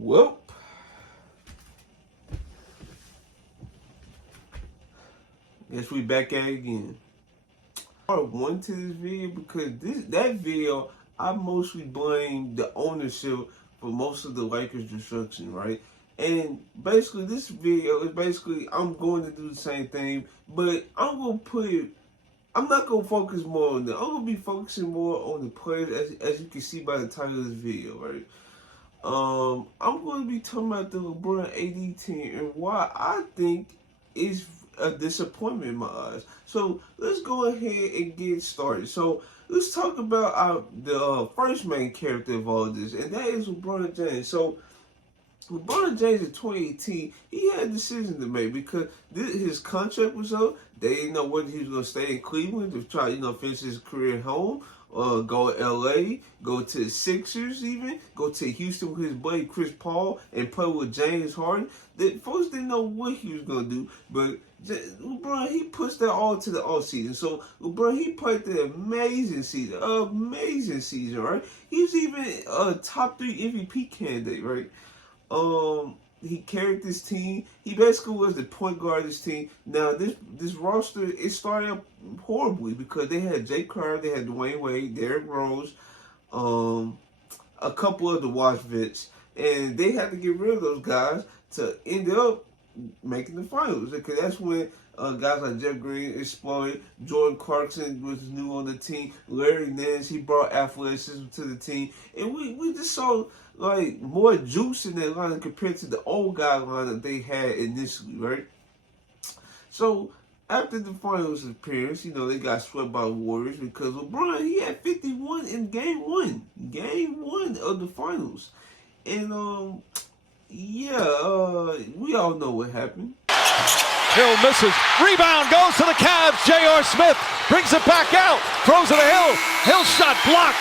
Well, guess we back at it again. Part one to this video because that video I mostly blame the ownership for most of the Lakers destruction, right? And basically this video is basically I'm going to do the same thing, but I'm not gonna focus more on that. I'm gonna be focusing more on the players as you can see by the title of this video, right? I'm going to be talking about the LeBron AD team and why I think it's a disappointment in my eyes. So let's go ahead and get started. So let's talk about the first main character of all this, and that is LeBron James. So LeBron James in 2018, he had a decision to make because his contract was up. They didn't know whether he was going to stay in Cleveland to try, finish his career at home, go to LA, go to the Sixers even, go to Houston with his buddy Chris Paul and play with James Harden. Folks didn't know what he was going to do, but LeBron, he pushed that all to the offseason. So LeBron, he played the amazing season, right? He was even a top 3 MVP candidate, right? He carried this team. He basically was the point guard of this team. Now, this roster, it started up horribly because they had Jay Crowder, they had Dwayne Wade, Derrick Rose, a couple of the watch vets, and they had to get rid of those guys to end up making the finals. Because that's when guys like Jeff Green exploded. Jordan Clarkson was new on the team. Larry Nance, he brought athleticism to the team, and we just saw like more juice in that lineup compared to the old guy lineup they had initially, right? So after the finals appearance, they got swept by the Warriors because LeBron, he had 51 in game one of the finals, and we all know what happened. Hill misses. Rebound goes to the Cavs. J.R. Smith brings it back out. Throws it to Hill. Hill shot blocked.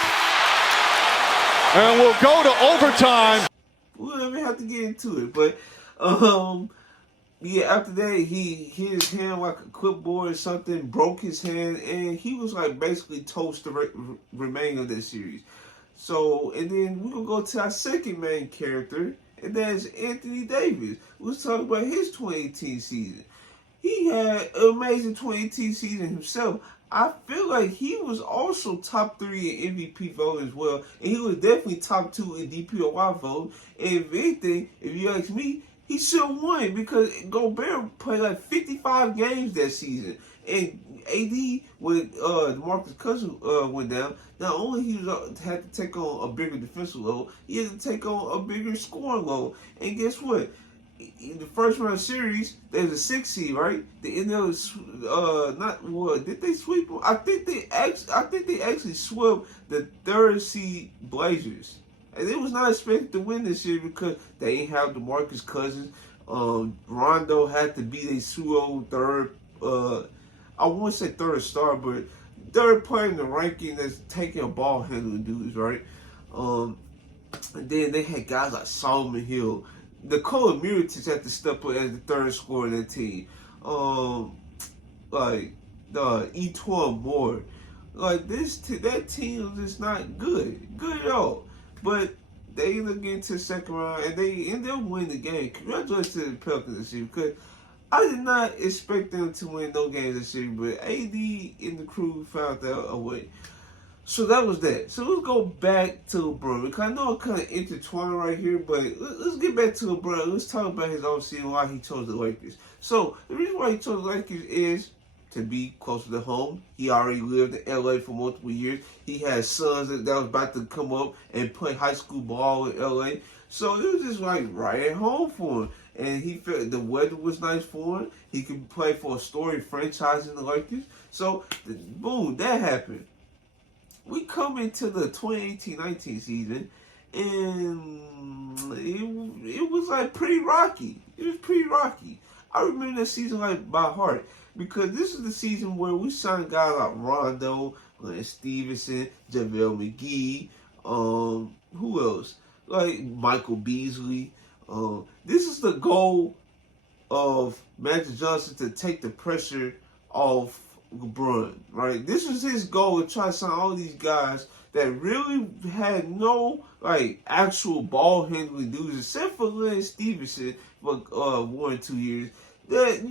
And we'll go to overtime. We don't even have to get into it. But, after that, he hit his hand like a clipboard or something, broke his hand, and he was like basically toast the remainder of that series. So, and then we're going to go to our second main character, and that's Anthony Davis. Let's talk about his 2018 season. He had an amazing 2018 season himself. I feel like he was also top 3 in MVP vote as well, and he was definitely top 2 in DPOY vote. And if anything, if you ask me, he should have won because Gobert played like 55 games that season. And AD, when DeMarcus Cousins went down, not only he had to take on a bigger defensive load, he had to take on a bigger scoring load. And guess what? In the first round series, there's a 6 seed, right? They ended up did they sweep them? I think they actually swept the 3rd seed Blazers. And they was not expected to win this year because they didn't have DeMarcus Cousins. Rondo had to be a pseudo third. I won't say third star, but third player in the ranking that's taking a ball handling dudes, right? And then they had guys like Solomon Hill. Nikola Mirotic had to step up as the 3rd scorer in that team. Like Etwan Moore. Like that team was just not good at all. But they ended up getting to the second round and they ended up winning the game. Congratulations to the Pelicans this year because I did not expect them to win no games this year, but AD and the crew found out a way. So that was that. So let's go back to LeBron because I know I'm kind of intertwined right here, but let's get back to LeBron. Let's talk about his offseason, why he chose the Lakers. So the reason why he chose the Lakers is to be closer to home. He already lived in LA for multiple years. He had sons that was about to come up and play high school ball in LA. So it was just like right at home for him. And he felt the weather was nice for him. He could play for a storied franchise in the Lakers. So, boom, that happened. We come into the 2018-19 season, and it was like pretty rocky. It was pretty rocky. I remember that season like by heart because this is the season where we signed guys like Rondo, Lance Stevenson, JaVale McGee, who else? Like Michael Beasley. This is the goal of Magic Johnson to take the pressure off LeBron, right? This was his goal to try to sign all these guys that really had no like actual ball handling dudes except for Lynn Stevenson for 1 or 2 years that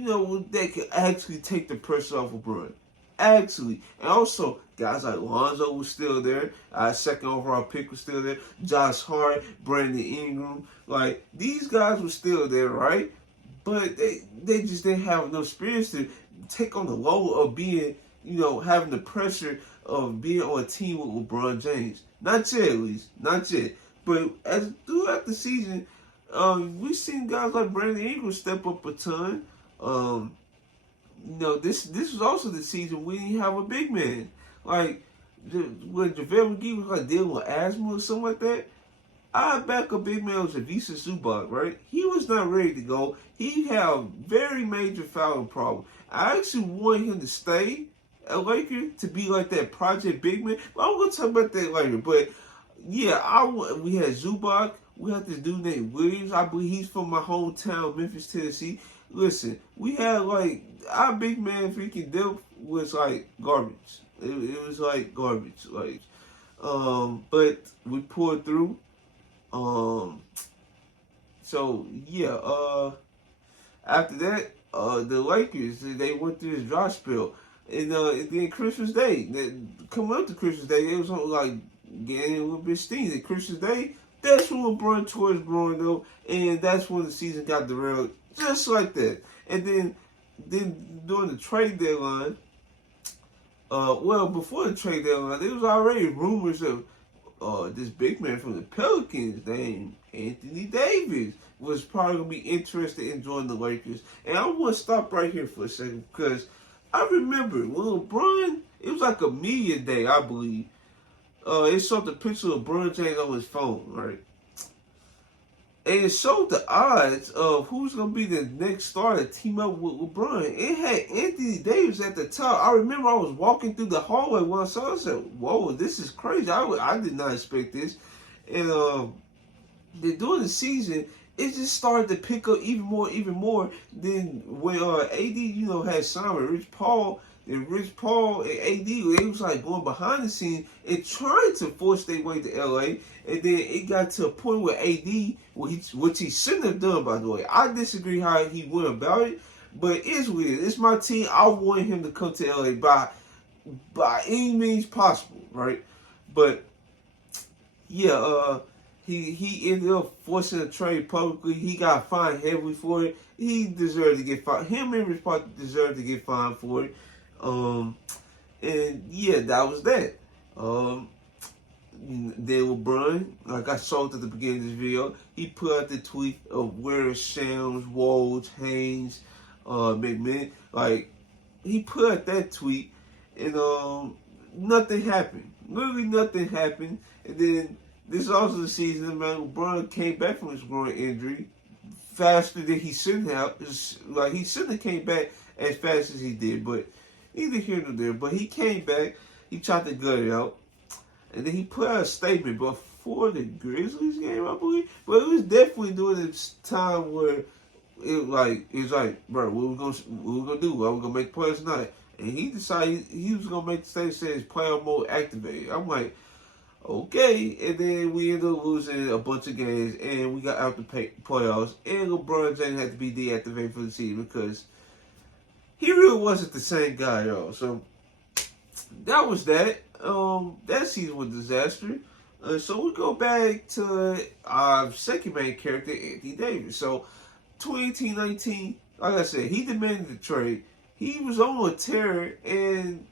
that could actually take the pressure off of LeBron. Actually, and also guys like Lonzo was still there. Second overall pick was still there. Josh Hart, Brandon Ingram, like these guys were still there, right? But they just didn't have enough experience to take on the load of being, having the pressure of being on a team with LeBron James. Not yet, at least, not yet. But as throughout the season, we've seen guys like Brandon Ingram step up a ton. This was also the season we didn't have a big man. Like, when JaVale McGee was like dealing with asthma or something like that, our backup big man was Ivica Zubac, right? He was not ready to go. He had a very major fouling problem. I actually wanted him to stay at Lakers to be like that project big man. But I'm going to talk about that later. But, yeah, we had Zubac. We had this dude named Williams. I believe he's from my hometown, Memphis, Tennessee. Listen, we had, like, our big man freaking depth was, like, garbage. It was, like, garbage. Like, but we pulled through. So, yeah, after that, the Lakers, they went through this dry spell. And then Christmas Day, coming up to Christmas Day, it was like getting a little bit stingy. Christmas Day, that's when LeBron tore his groin though, and that's when the season got derailed, just like that. And then during the trade deadline, before the trade deadline, there was already rumors of this big man from the Pelicans named Anthony Davis was probably going to be interested in joining the Lakers. And I want to stop right here for a second because I remember when LeBron, it was like a media day, I believe. It showed the picture of LeBron James on his phone, right? And it showed the odds of who's going to be the next star to team up with LeBron. It had Anthony Davis at the top. I remember I was walking through the hallway when I saw it. I said, whoa, this is crazy. I did not expect this. And then during the season, it just started to pick up even more. Then when AD, had signed with Rich Paul, and AD, they was like going behind the scenes and trying to force their way to LA. And then it got to a point where AD, which he shouldn't have done, by the way. I disagree how he went about it, but it's weird. It's my team. I want him to come to LA by any means possible, right? But yeah, he ended up forcing a trade publicly. He got fined heavily for it. He deserved to get fined. Him and Rich Paul deserved to get fined for it. And yeah, that was that. Then LeBron, like I showed at the beginning of this video, he put out the tweet of where Shams, Woj, Haynes, McMahon. Like, he put out that tweet, and nothing happened. Literally nothing happened. And then this is also the season, man, LeBron came back from his groin injury faster than he shouldn't have. Like, he shouldn't have came back as fast as he did, but neither here nor there. But he came back, he tried to gut it out, and then he put out a statement before the Grizzlies game, I believe. But it was definitely during this time where it was like, bro, what we gonna do? What we gonna make playoffs tonight? And he decided he was gonna make the statement saying playoff mode activated. I'm like, okay. And then we ended up losing a bunch of games, and we got out the playoffs. And LeBron James had to be deactivated for the season because he really wasn't the same guy, y'all. So that was that. That season was a disaster. So we go back to our second main character, Anthony Davis. So 2018-19, like I said, he demanded the trade. He was on a tear, and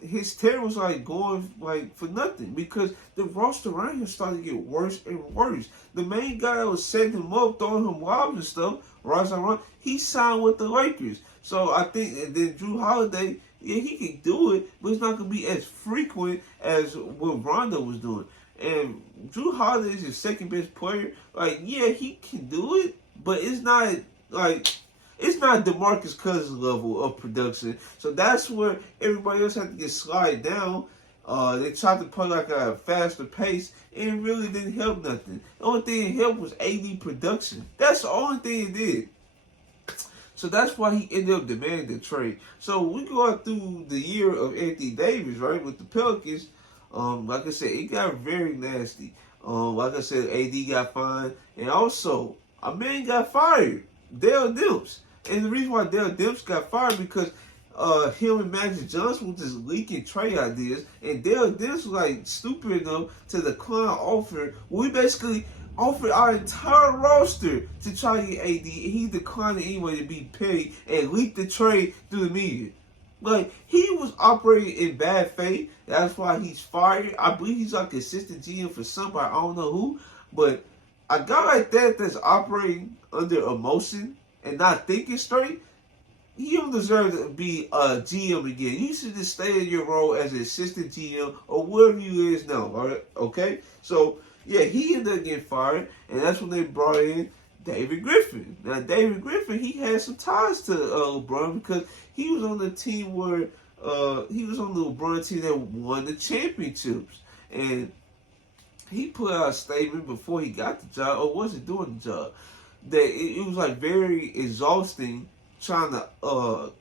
his tear was like going like for nothing because the roster around him started to get worse and worse. The main guy that was setting him up, throwing him lobs and stuff, Russ Era, he signed with the Lakers. So I think, and then Drew Holiday, yeah, he can do it, but it's not going to be as frequent as what Rondo was doing. And Drew Holiday is your second best player. Like, yeah, he can do it, but it's not DeMarcus Cousins level of production. So that's where everybody else had to get slide down. They tried to play like a faster pace, and it really didn't help nothing. The only thing it helped was AD production. That's the only thing it did. So that's why he ended up demanding the trade. So we go through the year of Anthony Davis, right, with the Pelicans. Like I said, it got very nasty. Like I said, AD got fined, and also a man got fired, Dale Demps. And the reason why Dale Demps got fired because him and Magic Johnson was just leaking trade ideas, and Dale Demps was like stupid enough to decline offer. We basically offered our entire roster to try to get AD, and he declined it anyway to be paid and leaked the trade through the media. Like, he was operating in bad faith. That's why he's fired. I believe he's like assistant GM for somebody. I don't know who. But a guy like that that's operating under emotion and not thinking straight, he don't deserve to be a GM again. You should just stay in your role as an assistant GM or whatever you is now. All right? Okay? So, yeah, he ended up getting fired. And that's when they brought in David Griffin. Now, David Griffin, he had some ties to LeBron because he was on the team where he was on the LeBron team that won the championships. And he put out a statement before he got the job, or wasn't doing the job, that it was like very exhausting trying to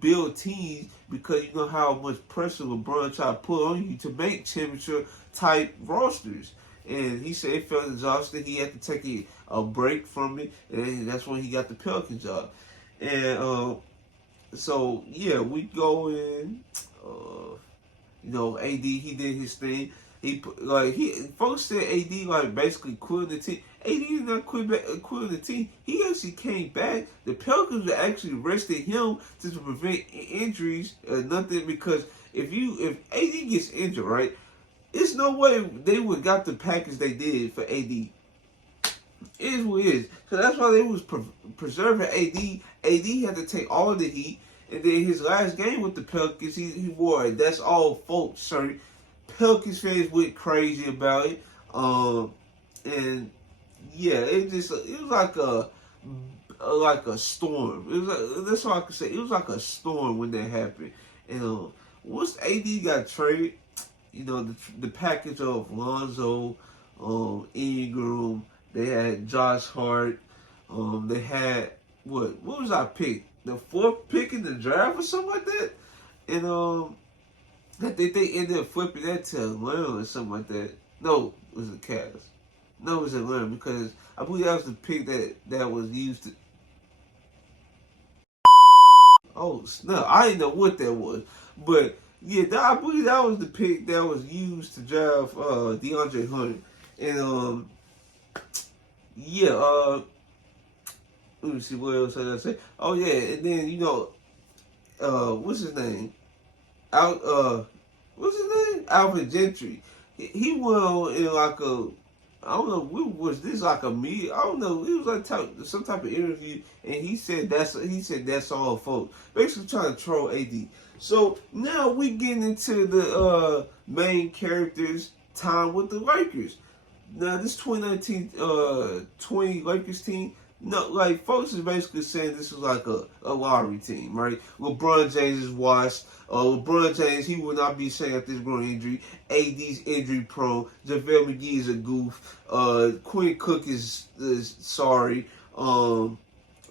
build teams because you know how much pressure LeBron tried to put on you to make championship type rosters. And he said it felt exhausted. He had to take a break from it, and that's when he got the Pelican job. And so yeah, we go in. AD, he did his thing. Folks said AD like basically quit the team. AD did not quit the team. He actually came back. The Pelicans were actually resting him to prevent injuries or nothing, because if AD gets injured, right, it's no way they would got the package they did for AD. It is what it is. So that's why they was preserving AD. AD had to take all of the heat. And then his last game with the Pelicans, he wore it. That's all folks shirt. Pelicans fans went crazy about it. And yeah, it was like a storm. It was that's all I can say. It was like a storm when that happened. And once AD got traded, the package of Lonzo, Ingram, they had Josh Hart, they had what was our pick? The 4th pick in the draft or something like that? And I think they ended up flipping that to Atlanta or something like that. No, it was the Cavs. No, it was Atlanta, because I believe that was the pick that was used to. Oh snap! I didn't know what that was, but yeah, I believe that was the pick that was used to draft DeAndre Hunter. And let me see what else I gotta say. Oh yeah, and then what's his name? What's his name? Alvin Gentry. He went on in like I don't know, was this like a media? I don't know. It was like some type of interview, and he said that's all, folks. Basically trying to troll AD. So now we getting into the main characters' time with the Lakers. Now this 2019-20 Lakers team. No, like, folks is basically saying this is like a lottery team, right? LeBron James is washed. LeBron James, he will not be saying after this groin injury. AD's injury prone. JaVale McGee is a goof. Quinn Cook is sorry. Rajon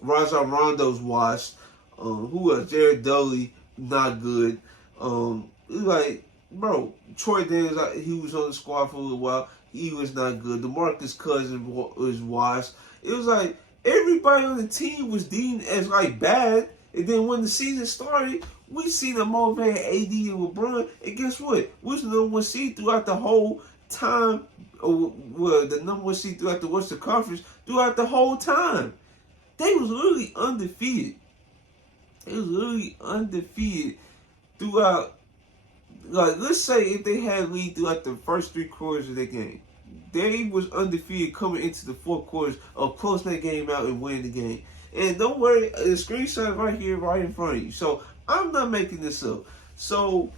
Rondo's washed. Who else? Jared Dudley, not good. Like, bro, Troy Daniels, he was on the squad for a little while. He was not good. DeMarcus Cousins was washed. It was like everybody on the team was deemed as like bad, and then when the season started, we seen the motivated AD and LeBron, and guess what? We was the number 1 seed throughout the whole time, or the number 1 seed throughout the Western Conference throughout the whole time. They was literally undefeated. Throughout. Like, let's say if they had lead throughout the first 3 quarters of the game, they was undefeated coming into the 4 quarters of closing that game out and winning the game. And don't worry, the screenshot right here, right in front of you. So I'm not making this up. So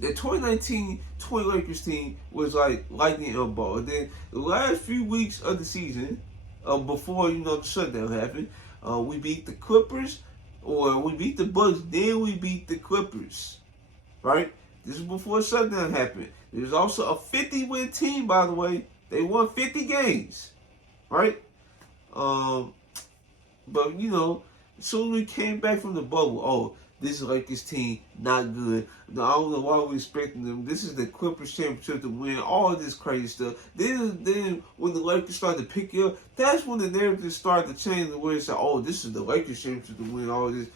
the 2019-20 Lakers team was like lightning in a ball. And then the last few weeks of the season, before the shutdown happened, we beat the Clippers, or we beat the Bucks. Then we beat the Clippers, right? This is before the shutdown happened. There's also a 50-win team, by the way. They won 50 games, right? But as soon as we came back from the bubble, this Lakers team not good. I don't know why we're expecting them. This is the Clippers championship to win. All this crazy stuff. Then when the Lakers start to pick it up, that's when the narrative started to change. The way it said, "Oh, this is the Lakers championship to win." All this.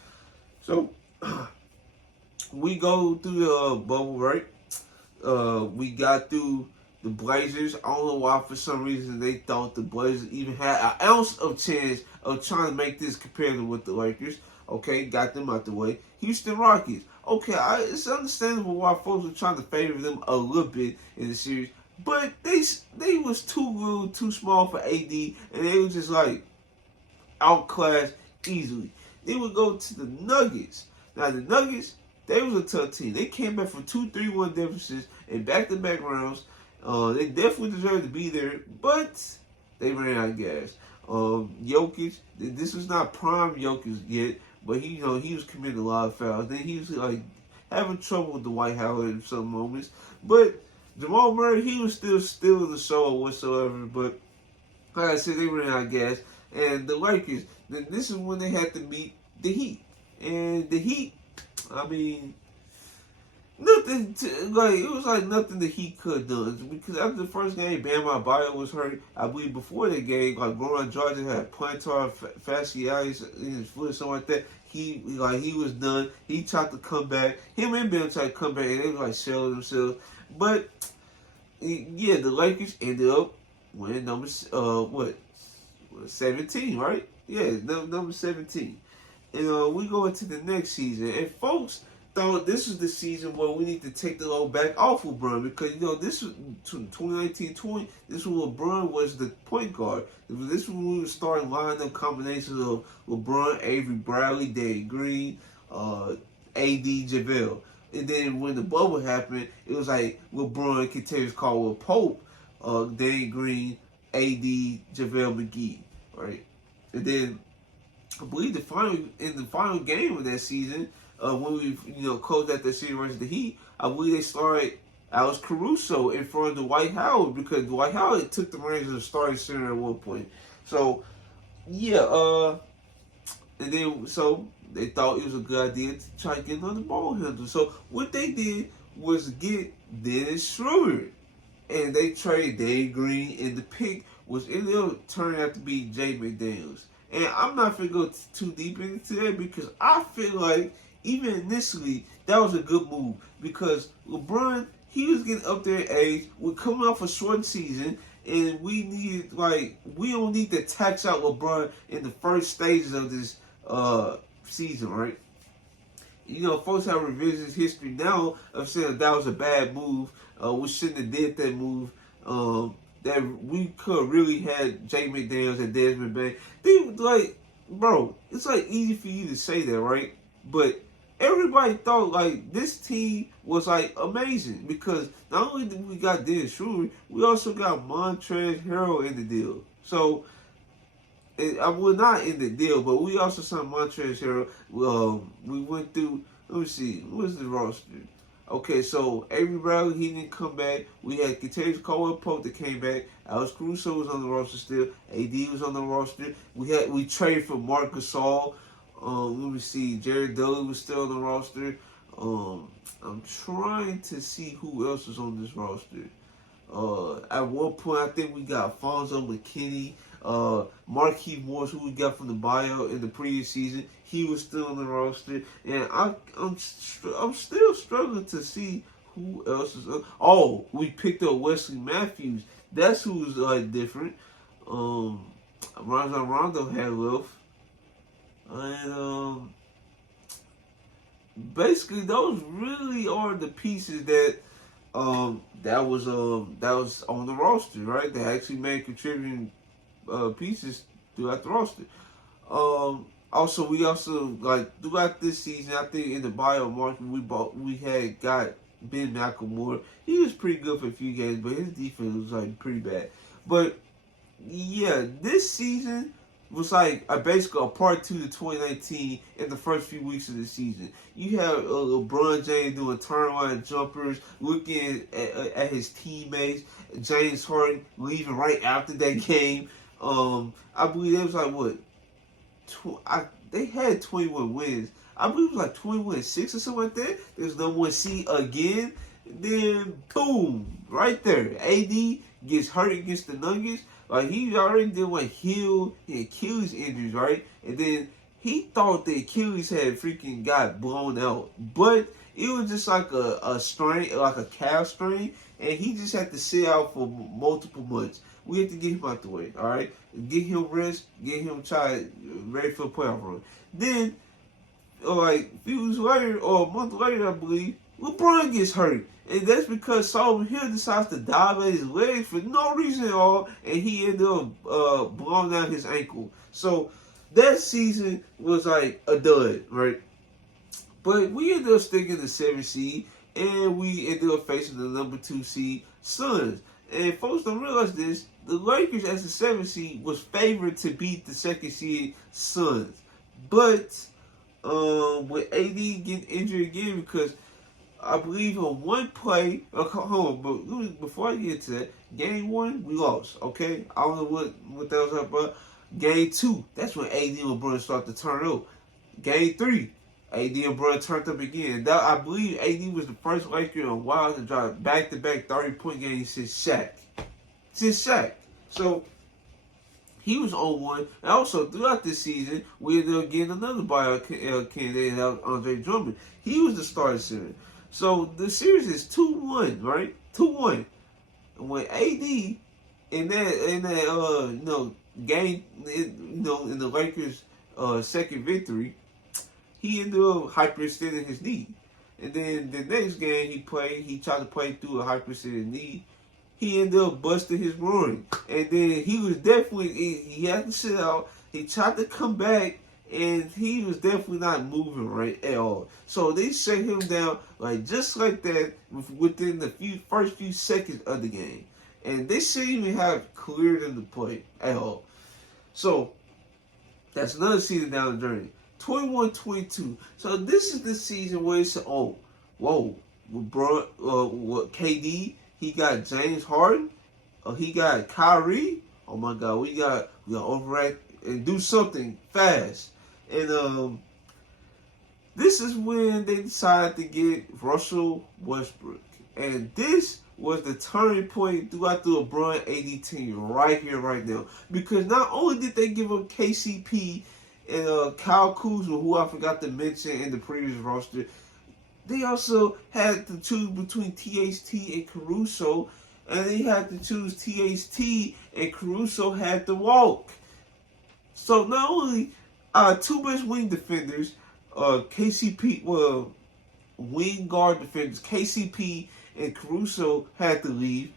So we go through the bubble, right? We got through the Blazers. I don't know why, for some reason, they thought the Blazers even had an ounce of chance of trying to make this competitive with the Lakers. Okay, got them out the way. Houston Rockets. Okay, it's understandable why folks are trying to favor them a little bit in the series, but they was too little, too small for AD, and they was just like outclassed easily. Then we go to the Nuggets. Now the Nuggets, they was a tough team. They came back from 2-3-1 deficits in back-to-back rounds. They definitely deserved to be there, but they ran out of gas. Jokic, this was not prime Jokic yet, but he was committing a lot of fouls. Then he was like having trouble with the White House in some moments. But Jamal Murray, he was still in the show whatsoever. But like I said, they ran out of gas. And the Lakers, then this is when they had to meet the Heat. And the Heat, I mean, it was like nothing that he could have done. Because after the first game, Bam Adebayo was hurt. I believe before that game, like Goran Dragic had plantar fasciitis in his foot or something like that. He was done. He tried to come back. Him and Bam tried to come back, and they was like shelling themselves. But yeah, the Lakers ended up winning number 17, right? Yeah, number 17. And we go into the next season, and folks thought this was the season where we need to take the load back off LeBron, because this was 2019-20. This was LeBron was the point guard. This was when we were starting lining up combinations of LeBron, Avery Bradley, Danny Green, AD, JaVale. And then when the bubble happened, it was like LeBron, Kentavious Caldwell Pope, Danny Green, AD, JaVale McGee, right? And then I believe in the final game of that season, when we closed out the series versus the Heat, I believe they started Alex Caruso in front of Dwight Howard, because Dwight Howard took the reins as a starting center at one point. So yeah, and then so they thought it was a good idea to try to get another ball handler. So what they did was get Dennis Schroeder, and they traded Dave Green, and the pick was ended up turning out to be Jay McDaniels. And I'm not going to go too deep into that, because I feel like even initially that was a good move, because LeBron, he was getting up there in age. We're coming off a short season, and we don't need to tax out LeBron in the first stages of this season, right? Folks have revisionist history now of saying that was a bad move. We shouldn't have did that move. That we could really had Jay McDaniels and Desmond Bain. Bro, it's like easy for you to say that, right? But everybody thought like this team was like amazing, because not only did we got Dennis Schroeder, we also got Montrezl Harrell in the deal. So I will not in the deal, but we also signed Montrezl Harrell. We went through. Let me see, what's the roster? Okay, so Avery Bradley, he didn't come back. We had Kentavious Caldwell Pope that came back. Alex Caruso was on the roster still. AD was on the roster. We traded for Marc Gasol. Let me see, Jared Dudley was still on the roster. I'm trying to see who else was on this roster. At one point, I think we got Alfonso McKinney, Marquise Morris, who we got from the buyout in the previous season. He was still on the roster, and I'm still struggling to see who else is. Oh, we picked up Wesley Matthews. That's who's different. Rajon Rondo had left, and basically those really are the pieces that that was on the roster, right? They actually made contributing pieces throughout the roster. Also, we throughout this season, I think in the bio market we had got Ben McLemore. He was pretty good for a few games, but his defense was pretty bad. But yeah, this season was basically a part 2 to 2019 in the first few weeks of the season. You have LeBron James doing turnaround jumpers, looking at his teammates. James Harden leaving right after that game. I believe it was they had 21 wins. I believe it was like 21-6 or something like that. They was number 1 seed again. Then boom, right there. AD gets hurt against the Nuggets. Like he already did like heel and Achilles injuries, right? And then he thought the Achilles had freaking got blown out, but it was just like a strain, like a calf strain, and he just had to sit out for multiple months. We have to get him out the way, all right? Get him rest, get him ready for the playoff run. Then, like a few weeks later or a month later, I believe, LeBron gets hurt. And that's because Solomon Hill decides to dive at his legs for no reason at all, and he ended up blowing out his ankle. So that season was like a dud, right? But we ended up sticking the 7th seed, and we ended up facing the number 2 seed Suns. And folks don't realize this, the Lakers as the 7th seed was favored to beat the 2nd seed Suns. But with AD getting injured again, because I believe on one play, hold on, but before I get to that, game 1, we lost, okay? I don't know what that was about. Game 2, that's when AD and LeBron started to turn up. Game 3, AD and LeBron turned up again. That, I believe AD was the first Laker in a while to drop back-to-back 30-point games since Shaq. So, he was on one. And also, throughout this season, we ended up getting another buyout candidate, Andre Drummond. He was the starting center. So the series is 2-1, right? 2-1. And when AD in that game, in the Lakers' second victory, he ended up hyperextending his knee. And then the next game he tried to play through a hyperextended knee. He ended up busting his groin. And then he had to sit out. He tried to come back, and he was definitely not moving right at all. So they shut him down just like that within the first few seconds of the game. And they shouldn't even have cleared him to play at all. So that's another season down the journey. 21-22. So this is the season where it's LeBron, KD, he got James Harden, he got Kyrie. Oh my God, we got overact and do something fast. And this is when they decided to get Russell Westbrook. And this was the turning point throughout the LeBron AD team right here, right now. Because not only did they give up KCP and Kyle Kuzma, who I forgot to mention in the previous roster, they also had to choose between THT and Caruso. And they had to choose THT, and Caruso had to walk. So not only two best wing defenders, wing guard defenders, KCP and Caruso had to leave.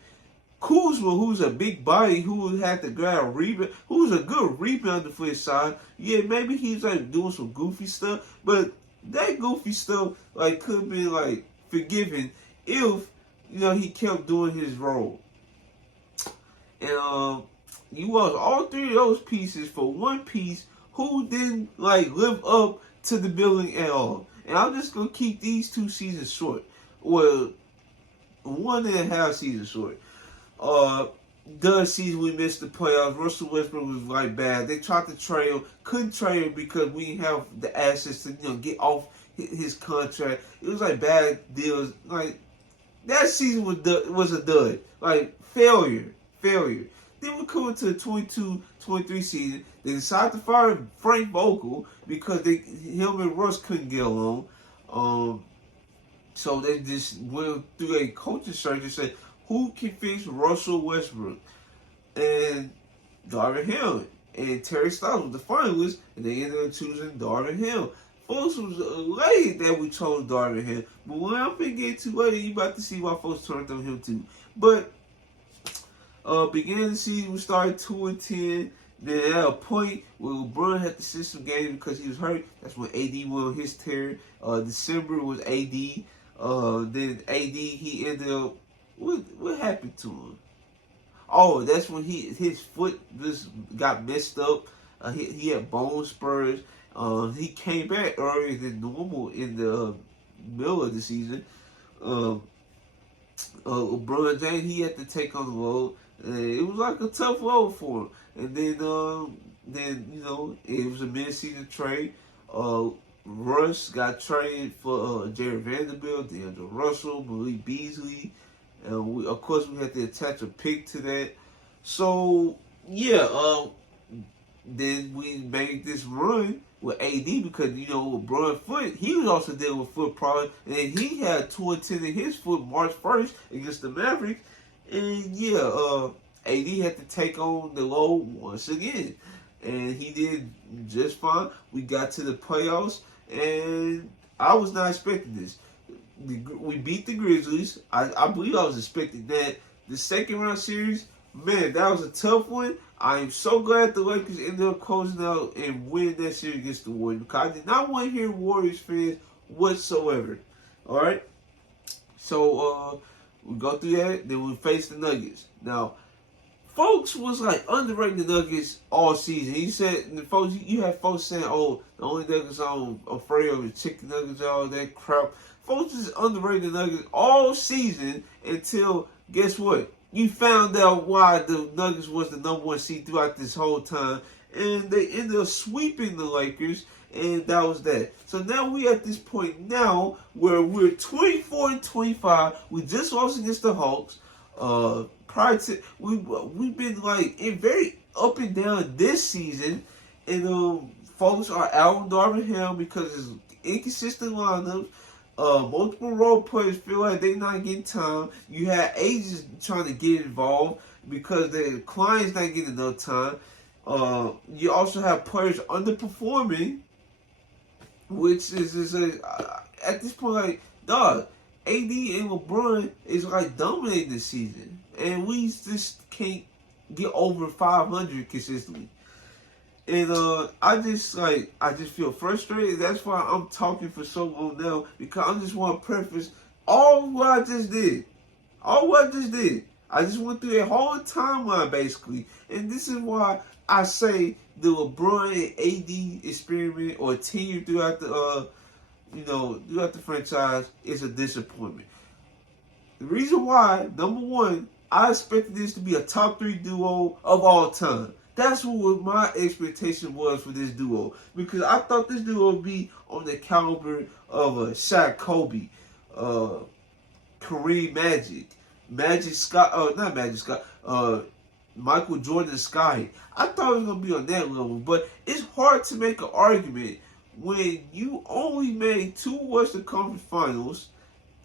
Kuzma, who's a big body, who had to grab a rebound, who's a good rebounder for his side. Yeah, maybe he's doing some goofy stuff, but that goofy stuff could have been forgiven if he kept doing his role. And you lost all 3 of those pieces for one piece who didn't live up to the billing at all. And I'm just gonna keep these 2 seasons short. Well, 1.5 seasons short. The season we missed the playoffs. Russell Westbrook was bad. They tried to trade him, couldn't trade him because we didn't have the assets to get off his contract. It was bad deals. That season was a dud. Failure. Then we come into the 22-23 season. They decided to fire Frank Vogel because him and Russ couldn't get along. So they just went through a coaching search and said, who can fix Russell Westbrook? And Darvin Ham and Terry Stotts was the finalists, and they ended up choosing Darvin Ham. Folks was late that we chose Darvin Ham, but when I'm finna get too late, you about to see why folks turned on him too. But beginning of the season, we started 2-10. Then at a point where LeBron had to sit some games because he was hurt, that's when AD went on his tear. December was AD. Then AD, he ended up, what happened to him? Oh, that's when his foot just got messed up. He had bone spurs. He came back earlier than normal in the middle of the season. LeBron James, he had to take on the load. It was a tough load for him. And then it was a mid-season trade. Russ got traded for Jared Vanderbilt, D'Angelo Russell, Malik Beasley, and of course we had to attach a pick to that. So yeah, then we made this run with AD because with Brian Foot, he was also dealing with foot problems, and he had torn tendon in his foot March 1st against the Mavericks, and yeah, AD had to take on the load once again, and he did just fine. We got to the playoffs, and I was not expecting this. We beat the Grizzlies. I believe I was expecting that. The second round series, man, that was a tough one. I am so glad the Lakers ended up closing out and winning that series against the Warriors because I did not want to hear Warriors fans whatsoever. All right? So, we go through that. Then we face the Nuggets. Now, folks was like underrating the Nuggets all season. He said, folks, you have folks saying, oh, the only Nuggets I'm afraid of is chicken nuggets, all that crap. Folks just underrated the Nuggets all season until, guess what? You found out why the Nuggets was the number one seed throughout this whole time. And they ended up sweeping the Lakers. And that was that. So now we at this point now where we're 24-25. We just lost against the Hawks. Prior to we've been like in very up and down this season. And folks are out on Darvin Ham because it's inconsistent lineups. Multiple role players feel like they're not getting time. You have agents trying to get involved because the client's not getting enough time. You also have players underperforming, which is at this point like, dog, AD and LeBron is like dominating this season, and we just can't get over 500 consistently. And I just feel frustrated. That's why I'm talking for so long now, because I just want to preface all what I just did. All what I just did. I just went through a whole timeline basically, and this is why I say the LeBron and AD experiment or tenure throughout the throughout the franchise is a disappointment. The reason why, number one, I expected this to be a top 3 duo of all time. That's what my expectation was for this duo, because I thought this duo would be on the caliber of Shaq Kobe, Kareem Magic Scott, not Magic Scott, Michael Jordan Sky. I thought it was going to be on that level, but it's hard to make an argument when you only made 2 Western Conference Finals,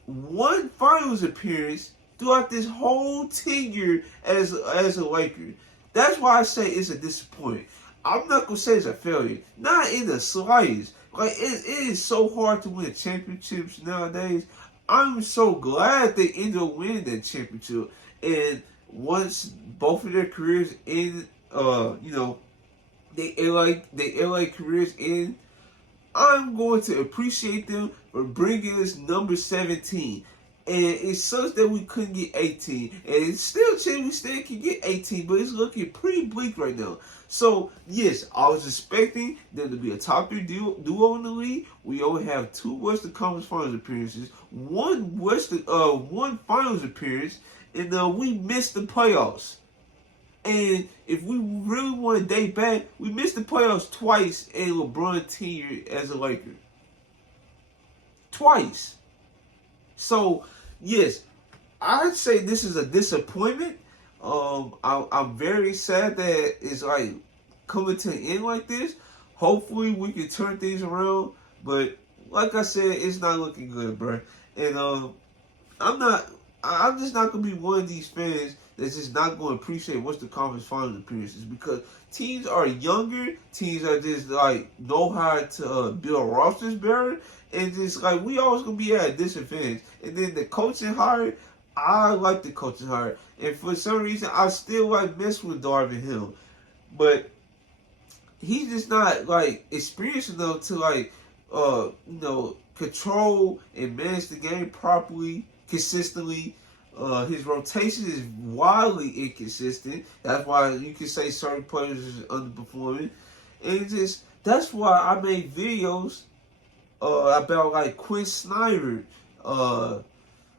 1 Finals appearance throughout this whole tenure as a Laker. That's why I say it's a disappointment. I'm not going to say it's a failure. Not in the slightest. Like, it is so hard to win championships nowadays. I'm so glad they ended up winning that championship. And once both of their careers end, they LA careers end, I'm going to appreciate them for bringing us number 17. And it sucks that we couldn't get 18. And it's still chance we still can get 18, but it's looking pretty bleak right now. So, yes, I was expecting them to be a top 3 duo in the league. We only have 2 Western Conference Finals appearances, 1 Finals appearance, and we missed the playoffs. And if we really want to date back, we missed the playoffs twice in LeBron tenure as a Laker. Twice. So, yes, I'd say this is a disappointment. I'm very sad that it's like coming to an end like this. Hopefully we can turn things around, but like I said, it's not looking good, bro. And I'm just not gonna be one of these fans that's just not going to appreciate what's the conference finals appearances, because teams are younger, teams are just like know how to build rosters better, and just like we always gonna be at a disadvantage. And then the coaching hire, I like the coaching hire, and for some reason I still like messing with Darvin Ham, but he's just not like experienced enough to like control and manage the game properly, consistently. His rotation is wildly inconsistent. That's why you can say certain players is underperforming. And that's why I made videos about like Quinn Snyder.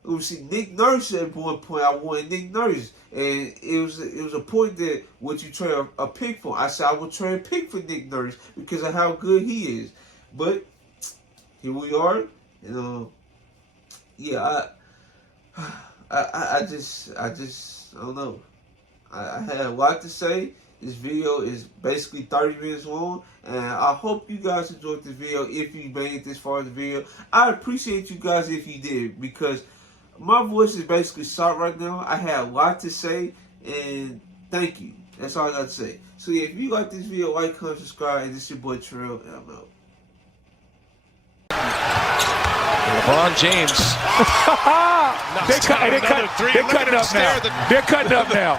Nick Nurse at one point. I wanted Nick Nurse, and it was a point that would you trade a pick for? I said I would trade a pick for Nick Nurse because of how good he is. But here we are. Yeah, I just don't know. I had a lot to say. This video is basically 30 minutes long, and I hope you guys enjoyed this video. If you made it this far in the video, I appreciate you guys if you did, because my voice is basically shot right now. I had a lot to say, and thank you. That's all I got to say. So yeah, if you like this video, like, comment, subscribe, and this is your boy Trill, and I'm out. LeBron James. They're cutting up now. They're cutting up now.